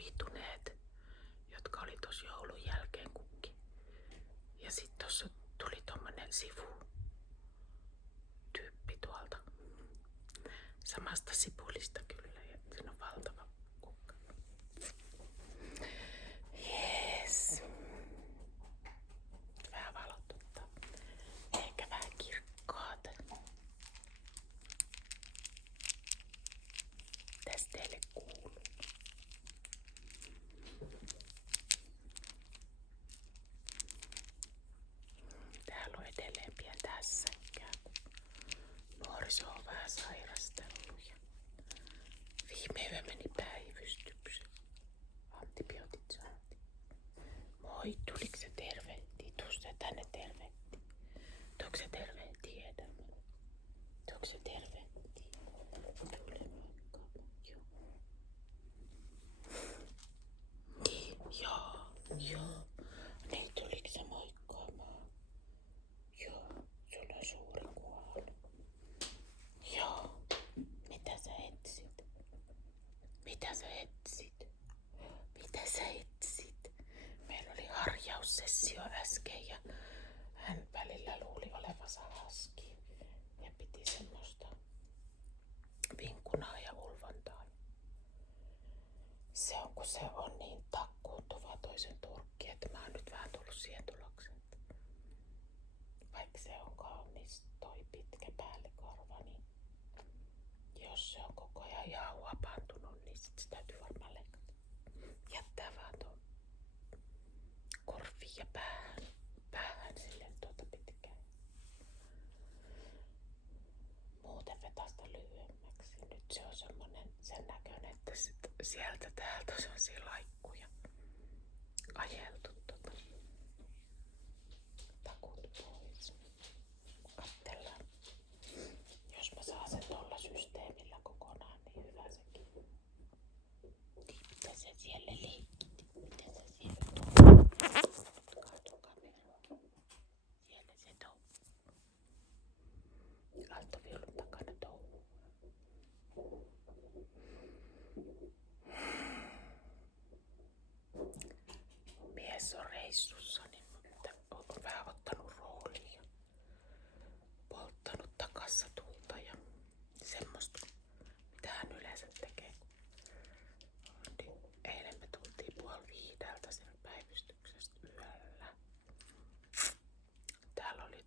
kuihtuneet, jotka oli tossa joulun jälkeen kukki. Ja sit tossa tuli tommonen sivutyyppi tuolta samasta sipulista kyllä, ja siinä on valtava kukka. Jees. Vähän valotuttaa. Ehkä vähän kirkkaata. Mitäs teille kuuluu? Täällä on edelleen pientä hässäkkää, kun nuoriso on vähän sairastellut. Ja viime yö meni päivystykseen. Antibiootit saatiin. Moi, tuliko se tervehtii? Tuus se tänne tervehtii. Tuoks se tervehtii Edelman? Tuoks se tervehtii? Tuli moikka. Joo. Niin tuliko se moikkaamaan? Joo, sulla on suuri kuono. Joo. Mitä sä etsit? Mitä sä etsit? Meillä oli harjaussessio äsken ja hän välillä luuli olevansa haski ja piti semmoista vinkkunaa ja ulvontaa. Se on kun se on niin takkuuntuva toisen turkki, että mä oon nyt vähän tullut siihen tulokseen. Vaikka se on kaunis toi pitkä päällekarva, niin jos se on koko ajan ihan huopaantunut, niin sit se täytyy varmaan leikata. Jättää vaan tuon korviin ja päähän silleen pitkään. Muuten vetästä lyhyemmäksi. Nyt se on semmonen sen näköinen, että sieltä täältä on semmosia laikkuja ajeltu takut pois. Kattellaan. Jos mä saan sen tolla systeemillä kokonaan, niin hyvä sekin. Mitä se siellä leikkit? Mitä sä siellä touhut? Kato kameraan. Siellä se touhuu. Alttoviulun takana touhuu. Mies on reissussa, niin on vähän ottanut roolia. Polttanut takassa tulta ja semmoista, mitä hän yleensä tekee. Eilen me tultiin 4:30 sen päivystyksestä yöllä. Täällä oli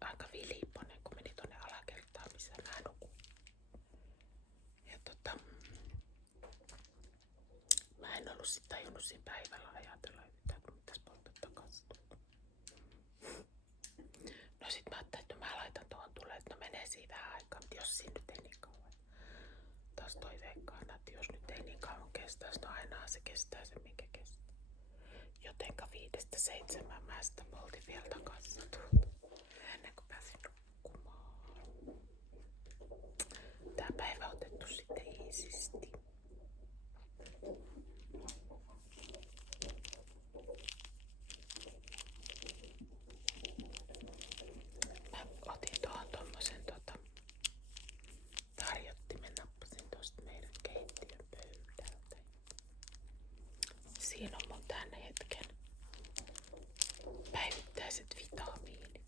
aika viliponen, kun meni tonne alakertaan, missä mä nukun. Ja mä en ollut sit tajunnut siinä päivällä ajatella yhtään, kun mitäs polttaa takaisin. No sit mä ajattelin, että mä laitan tuohon tulee, että no menee siinä vähän aikaa, mutta jos siinä nyt ei niin kauan. Taas toiveikkaana, että jos nyt ei niin kauan kestäisi, no aina se kestää se mikä kestää. Jotenka 5-7 mä sitä poltin vielä takaisin tuolta, ennen kuin pääsin nukkumaan. Tää päivä on otettu sitten iisisti. Mä otin tuohon tommosen tarjottimen, nappasin tosta meidän keittiön pöydältä. Siinä on mun tän hetken päivittäiset vitamiinit.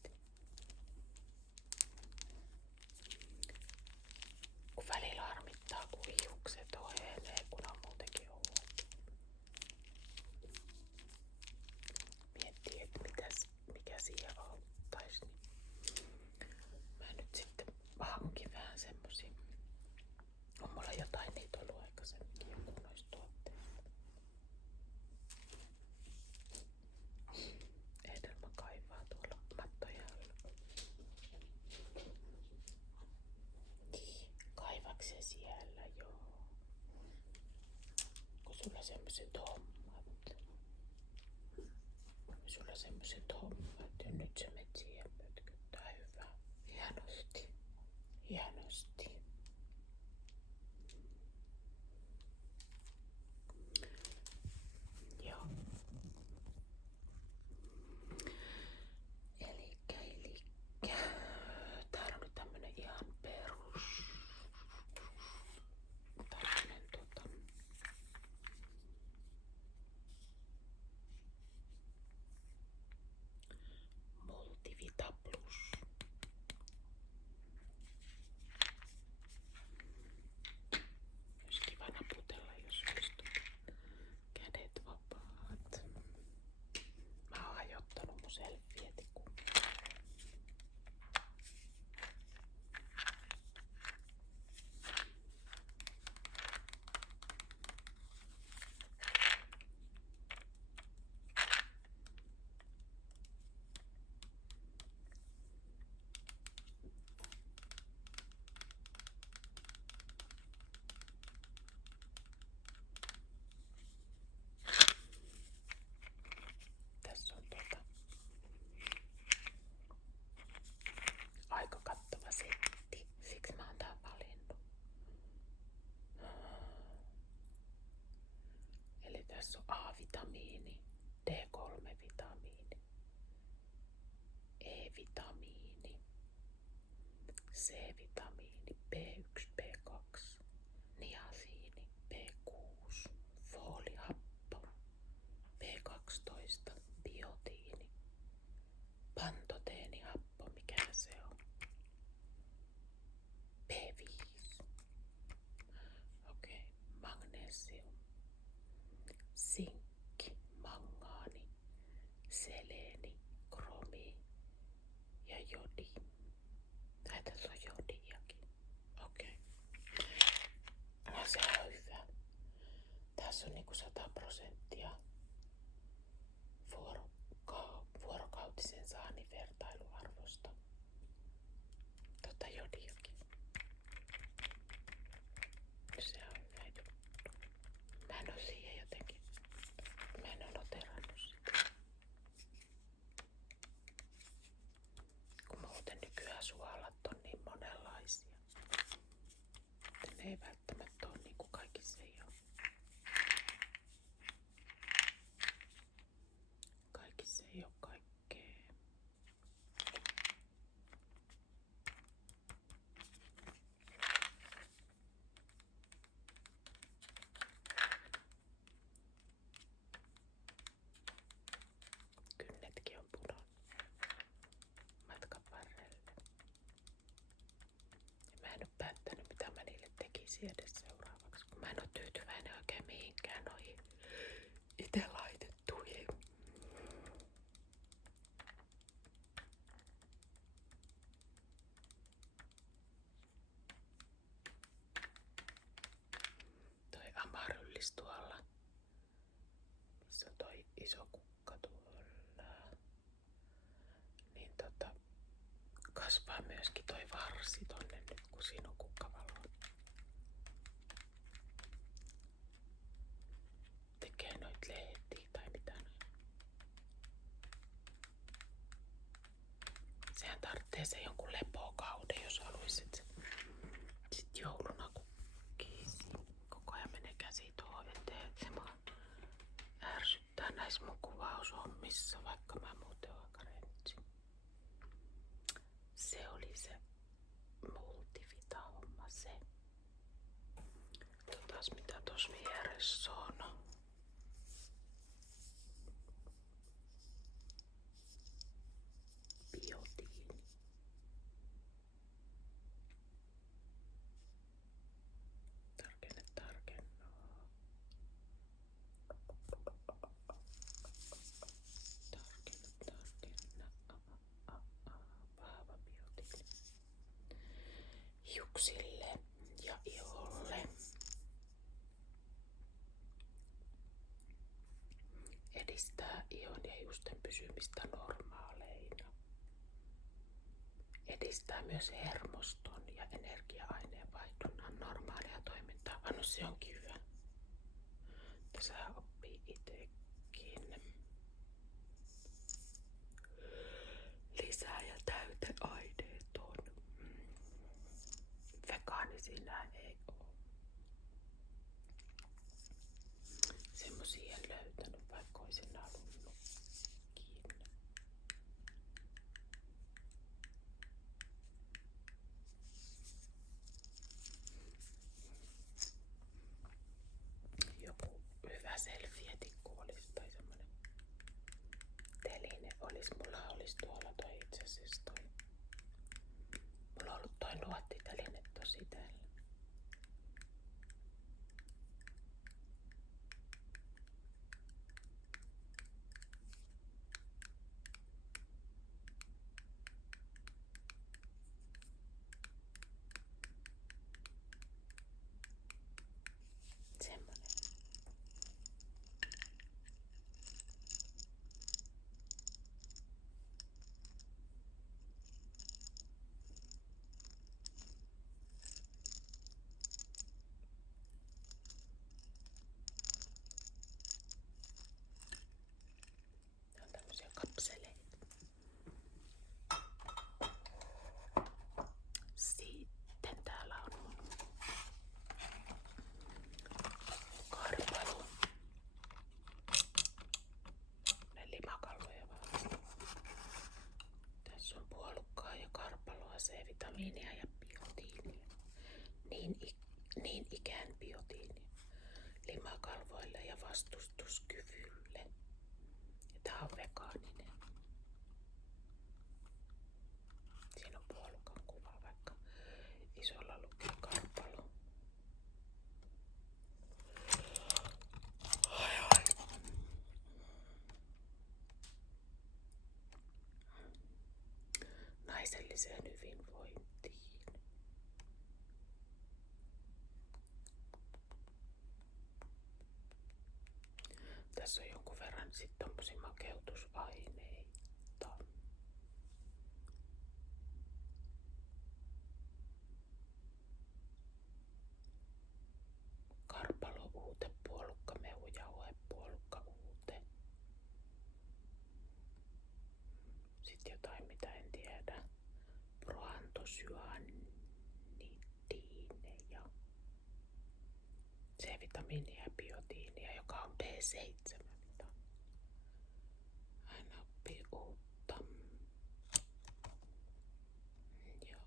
C-vitamiini, B1, B2, niasiini, B6, foolihappo, B12, biotiini, pantoteenihappo, mikä se on, B5, magnesium, sinkki, mangaani, seleeni, kromi ja jodi. Tässä on jodiakin. No se on hyvä. Tässä on niinku 100% vuorokautisen saannin vertailuarvosta. Jodiakin. Se on hyvä juttu. Mä en oo siihen jotenkin. Mä en oo noterannut sitä. Kun muuten nykyään suolat on niin monenlaisia. Ne ei välttämättä oo niinku kaikissa ei oo. Kaikissa ei oo kaikkea. Kynnetkin on pudonnut matkan varrelle. Ja mä en oo päättänyt mitä mä niille tekisin edes seuraavaksi, kun mä en oo tyytyväinen oikein mihinkään noihin ite laitettuihin. Toi amaryllis tuolla, missä on toi iso kukka tuolla, niin kasvaa myöskin toi varsi tonne nyt, kun siinä on kukkavalo. Tekee noit lehtiä tai mitä noin. Sehän tarvitsee se jonkun lepokauden, jos haluisit. Sit jouluna kukkisi. Koko ajan menee käsi tuohon eteen. Se mua ärsyttää näissä mun kuvaushommissa, vaikka mä muuten oon aika rentsi. Se oli se multivita-homma se. Katsotaan mitä tossa vieressä on. Biotiini. Tarkenna. Vahva biotiini. Hiuksille ja iholle. Edistää ihon ja hiusten pysymistä normaaleina. Edistää myös hermoston ja energia-aineenvaihdunnan normaalia toimintaa. No se onkin hyvä. Tässä oppii itekin. Lisää- ja täyteaineeton. Vegaani siinä ei oo. Semmosia en löytänyt, vaikka oisin halunnutkin. Joku hyvä selfietikku olisi tai semmonen teline olisi. Mulla olisi tuolla toi itse asiassa toi. Mulla on ollut toi nuottiteline tosi täällä. Semmonen. Ne on tämmösiä kapseleita. Sitten täällä on karpalu. Ne limakalvoja vaan. Tässä on puolukkaa ja karpaloa C-vitamiinia ja biotiinia. Niin ikään biotiinia limakalvoille ja vastustuskyvylle. Ja tää on vegaaninen. Siinä on puolukan kuva, vaikka isolla lukee karpalo. Naiselliseen hyvinvointiin. Tässä on jonkun verran sit tommosia makeutusaineita. Karpalo uute, puolukka mehu, jauhe, puolukka uute. Sitten jotain mitä en tiedä. Proantosyanitiineja. C-vitamiinia ja biotiinia, joka on B7. Aina oppii uutta. Joo.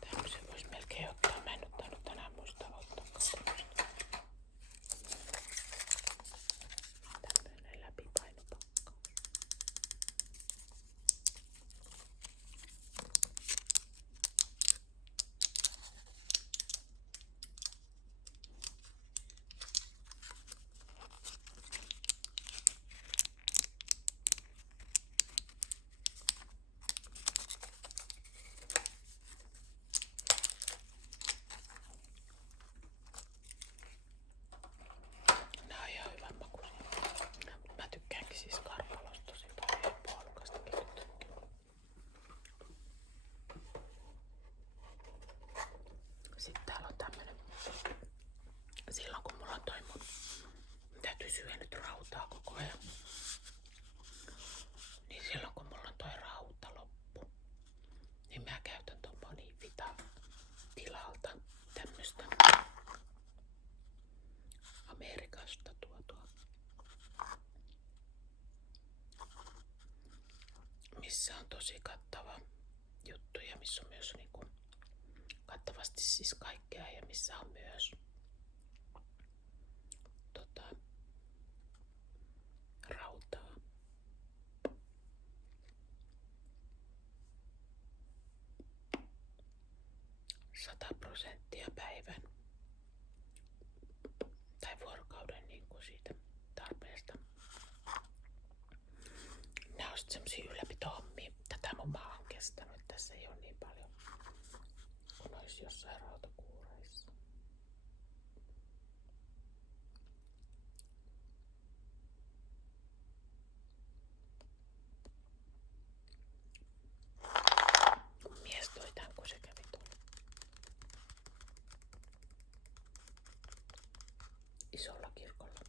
Tämmösen vois melkein ottaa. Mä en oo tainnut tänään muistaa ottaa tämmöstä. Tämmönen läpipainopakkaus. Nää on ihan hyvän makuisia. Mä tykkäänkin siis karpalosta tosi paljon ja puolukastakin. Sitten täällä on tämmönen. Silloin kun mulla on toi mun täytyy syödä nyt rautaa koko ajan. Niin silloin kun mulla on toi rauta loppu, niin mä käytän ton Bonivita tilalta tämmöstä Amerikasta tuotua, missä on tosi kattava juttu ja missä on myös niinku kattavasti siis kaikkea ja missä on myös rautaa. %100% päivän tai vuorokauden niin kuin siitä tarpeesta. Nää on sit semmosia ylläpitohommia. Tätä mun maa on kestänyt. Tässä ei oo niin paljon kun ois jossain rautakuureissa. Mies toi tän, kun se kävi tuolla isolla kirkolla.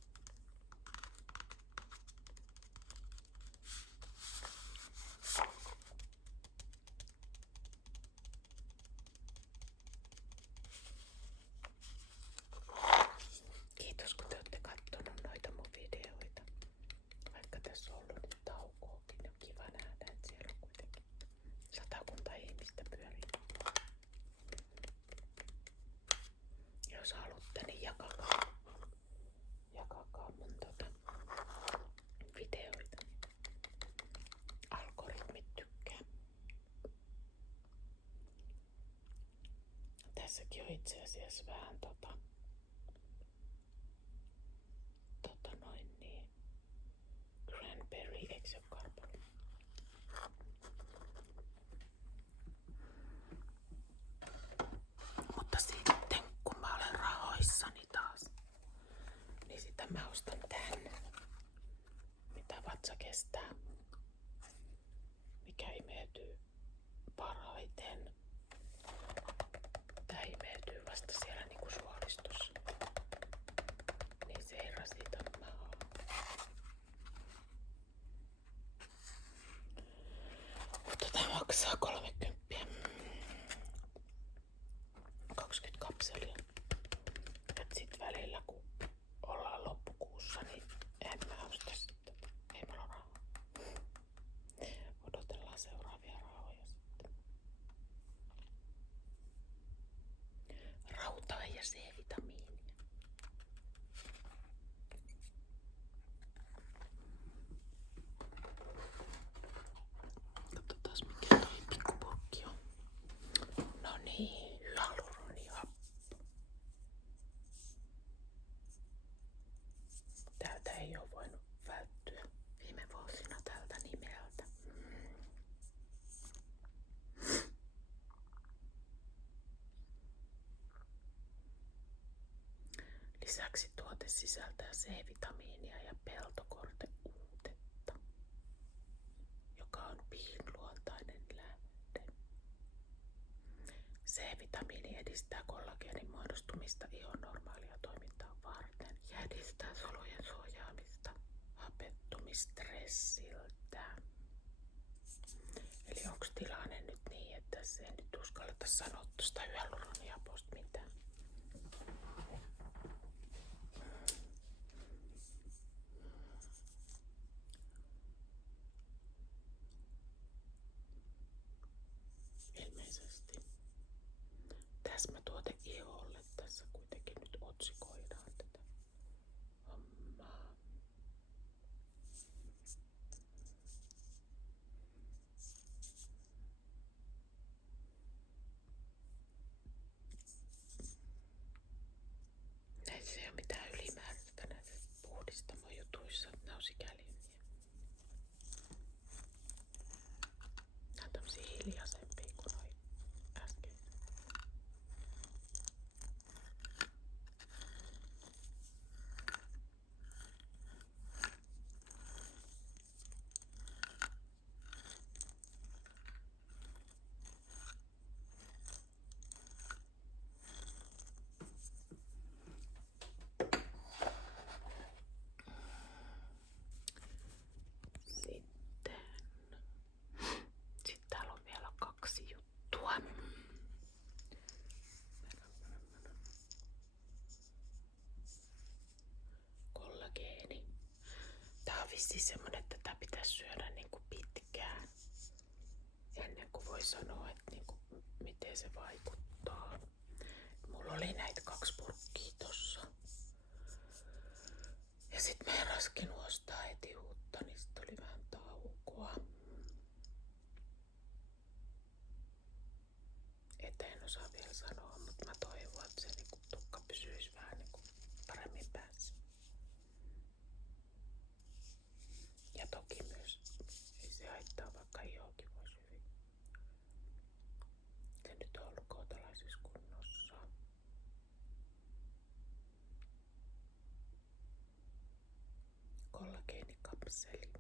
Kiitos kun te ootte kattonut noita mun videoita. Vaikka tässä on ollut nyt taukoakin, on kiva nähdä, että siellä on kuitenkin 100 ihmistä pyörii. Jos haluatte, niin jakakaa mun videoita. Algoritmit tykkää. Tässäkin on itse asiassa vähän cranberry, eikö se oo karpalo? Mutta sitten kun mä olen rahoissani taas, niin sitten mä ostan tän, mitä vatsa kestää, mikä imeytyy parhaiten. Tää imeytyy vasta siellä niinku suolistossa, niin se ei rasita mahaa. Mutta tää maksaa 30. 20 kapselia. Et sit välillä kun ollaan loppukuussa, niin en mä osta sitten. Ei mulla rahaa. Odotellaan seuraavia rahoja sitten. ja C-vitamiinia. Katsotaan mikä toi pikkupurkki on. No niin, hyaluronihappo. Täältä ei oo voinut välttyä viime vuosina tältä nimeltä. Lisäksi tuote sisältää C-vitamiinia ja peltokorteuutetta, joka on piinluontainen lähde. C-vitamiini edistää kollageenin muodostumista ihon normaalia toimintaa varten ja edistää solujen suojaamista hapettumistressiltä. Eli onks tilanne nyt niin, että se ei nyt uskalleta sanoa tuosta hyaluronihapposta mitään? Ilmeisesti täsmätuote iholle tässä kuitenkin nyt otsikoidaan tätä hommaa. Näissä ei ole mitään ylimääräistä näissä puhdistamojutuissa, että ne on sikäli hyviä. Nämä on tämmösiä hiljaisempia kuin noi äsken. Sitten täällä on vielä 2 juttua. Kollageeni. Tää on vissiin semmonen, että tätä pitäisi syödä niinku pitkään. Ennen kuin voi sanoa, että niinku, miten se vaikuttaa. Mulla oli näitä 2 purkkia tossa. Ja sit mä en raskinut ostaa heti uutta, niin sit oli vähän taukoa. Että en osaa vielä sanoa, mutta mä toivon, että se niinku tukka pysyisi vähän niinku paremmin päässä. Ja toki myös ei se haittaa, vaikka ihokin voisi hyvin. Se nyt on ollut kohtalaisessa kunnossa. Kollageenikapseli.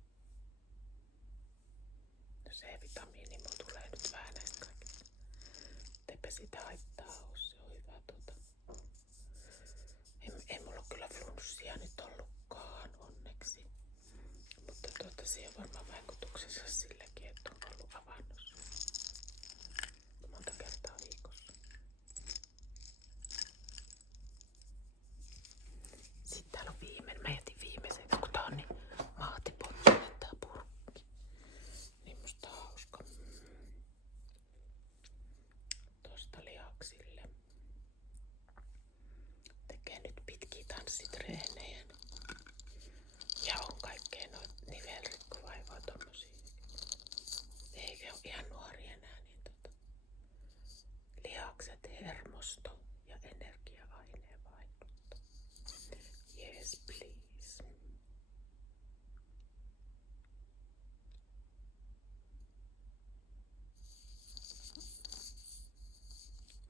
No C-vitamiini mun tulee nyt vähän näistä kaikista. Eipä sitä haittaa oo, se on hyvä Ei mulla kyllä flunssia nyt ollutkaan onneksi. Mutta siihen on varmaan vaikutuksensa silläkin, että on ollut avannossa monta kertaa viikossa. Sitten täällä on viimeinen. Mä jätin viimeiseksi, kun tää on niin mahtipottoinen tää purkki. Niin musta on hauska. Tosta lihaksille. Tekee nyt pitkiä tanssitreenejä. Ja on kaikkea noita nivelrikkovaivoja tommosia. Eikä oo ihan nuori enää, niin lihakset, hermosto ja energia-aineenvaihdunta. Yes, please.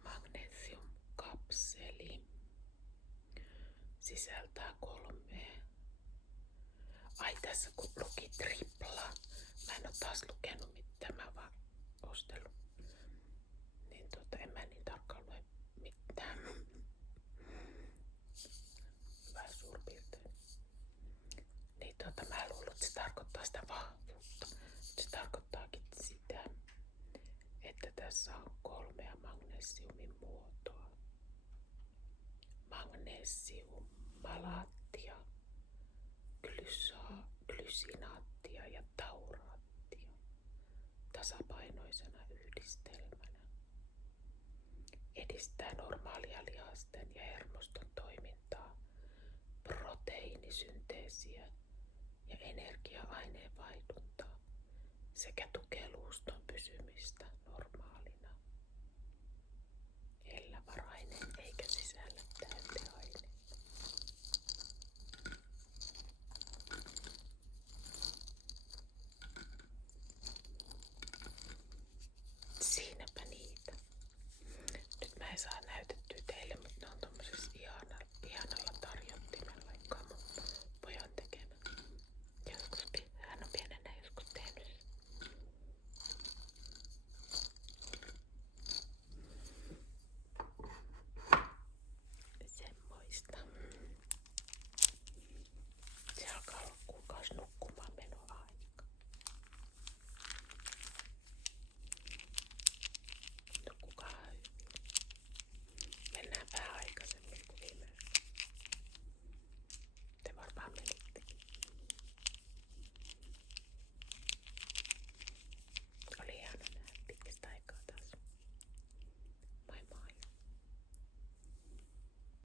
Magnesiumkapseli sisältää 3. Ai tässä kun luki tripla. Mä en oo taas lukenut mitään, mä vaan ostellut. Niin en mä niin tarkkaan lue mitään. Vähän suurpiirtein. Niin mä luulen, että se tarkoittaa sitä vahvuutta. Se tarkoittaakin sitä, että tässä on 3 magnesiumin muotoa. Magnesiummalaattia, glysinaattia ja tauraattia tasapainoisena yhdistelmänä. edistää normaalia lihasten ja hermoston toimintaa, proteiinisynteesiä ja energia-aineenvaihduntaa sekä tukee luuston pysymistä normaalina. Hellävarainen eikä sisällä täyteaineita. Siinäpä niitä. Nyt mä en saa näytettyä teille, mutta ne on tommosessa ihanalla tarjottimella, joka on mun pojan tekemä. Hän on pienenä joskus tehnyt sen. Semmoista. Se alkaa olla kuukausi nukkua.